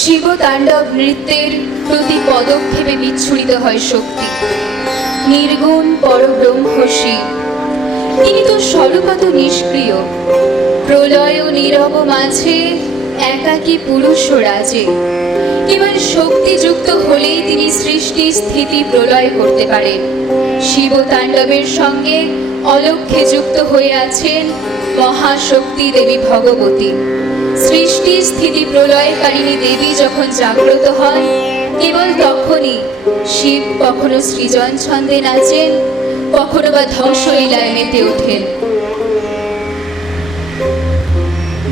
শিবতাণ্ডব নৃত্যের প্রতি পদক্ষেপে বিচ্ছুরিত হয় শক্তি। নির্গুণ পরব্রহ্ম শিব, তিনি তো স্বরূপত নিষ্ক্রিয়। প্রলয় ও নীরব মাঝে একাকী পুরুষ রাজে। কেবল শক্তিযুক্ত হলেই তিনি সৃষ্টি স্থিতি প্রলয় করতে পারেন। শিবতাণ্ডবের সঙ্গে অলক্ষ্যে যুক্ত হয়ে আছেন মহাশক্তি দেবী ভগবতী। সৃষ্টি স্থিতি প্রলয়কারিণী দেবী যখন জাগ্রত হন, কেবল তখনই শিব কখনো সৃজন ছন্দে নাচেন, কখনো বা ধ্বংসলীলায় মেতে ওঠেন।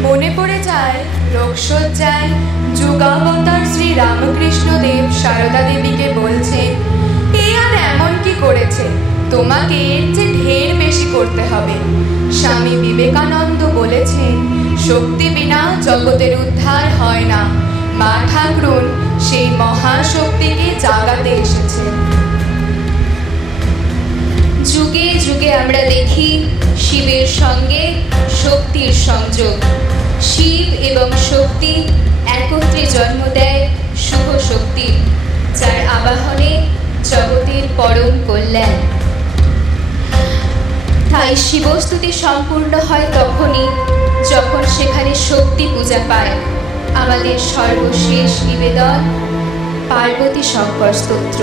মনে পড়ে যায় রোগসজ্জায় যুগাবতার শ্রী রামকৃষ্ণ দেব সারদা দেবীকে বলছেন, এ আর এমন কি করেছে, তোমাকে এর চেয়ে ঢের বেশি করতে হবে। স্বামী বিবেকানন্দ বলেছেন, শক্তি বিনা জগতের উদ্ধার হয় না। মা ঠাকুরুন সেই মহাশক্তিকে জাগাতে এসেছেন। যুগে যুগে আমরা দেখি শিবের সঙ্গে শক্তির সংযোগ। শিব এবং শক্তি একত্রে জন্ম দেয় শুভ শক্তি, যার আবাহনে জগতের পরম কল্যাণ। তাই শিবস্তুতি সম্পূর্ণ হয় তখনই যখন সেখানে শক্তি পূজা পায়। আমাদের সর্বশেষ নিবেদন পার্বতী শঙ্কর স্তোত্র।